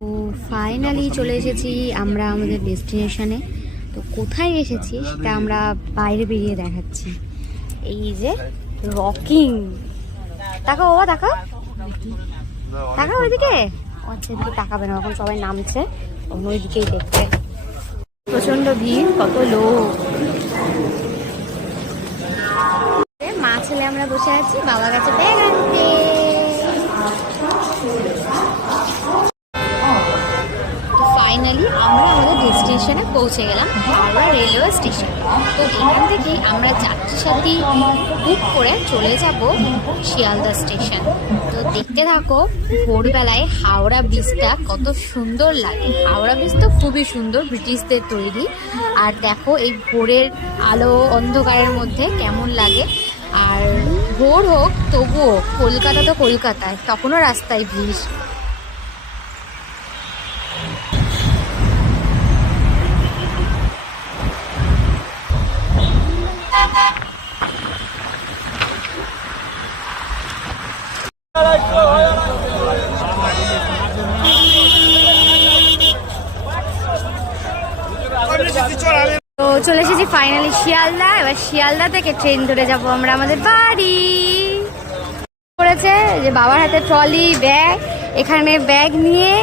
তো ফাইনালি চলে এসেছি আমরা আমাদের ডেস্টিনেশনে। তো কোথায় এসেছি সেটা আমরা বাইরে বেরিয়ে দেখাচ্ছি। এই যে রকিং, তাকাও বাবা, তাকাও তাকাও ওইদিকে। আচ্ছা, এদিকে তাকাবে না, এখন সবাই নামছে, ওইদিকেই দেখতে। প্রচন্ড ভিড়, কত লোক। মা ছেলে আমরা বসে আছি, বাবা গেছে ব্যাগ আনতে। ফাইনালি আমরা আমাদের ডেস্টিনেশনে পৌঁছে গেলাম, হাওড়া রেলওয়ে স্টেশন। তো এখান থেকেই আমরা যাত্রী সাথী বুক করে চলে যাব শিয়ালদা স্টেশন। তো দেখতে থাকো, ভোরবেলায় হাওড়া ব্রিজটা কত সুন্দর লাগে। হাওড়া ব্রিজ তো খুবই সুন্দর, ব্রিটিশদের তৈরি। আর দেখো এই ভোরের আলো অন্ধকারের মধ্যে কেমন লাগে। আর ভোর হোক তবুও কলকাতা তো কলকাতায়, তখনও রাস্তায় ভিড়। তো চলে এসেছি ফাইনালি শিয়ালদা। এবার শিয়ালদা থেকে ট্রেন ধরে যাব আমরা আমাদের বাড়ি। করেছে যে বাবার হাতে ট্রলি ব্যাগ, এখানে ব্যাগ নিয়ে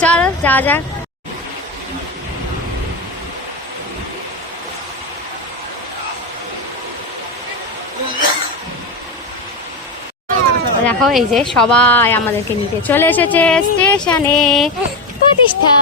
চল যা যাক। দেখো এই যে সবাই আমাদেরকে নিতে চলে এসেছে স্টেশনে। প্রতিষ্ঠা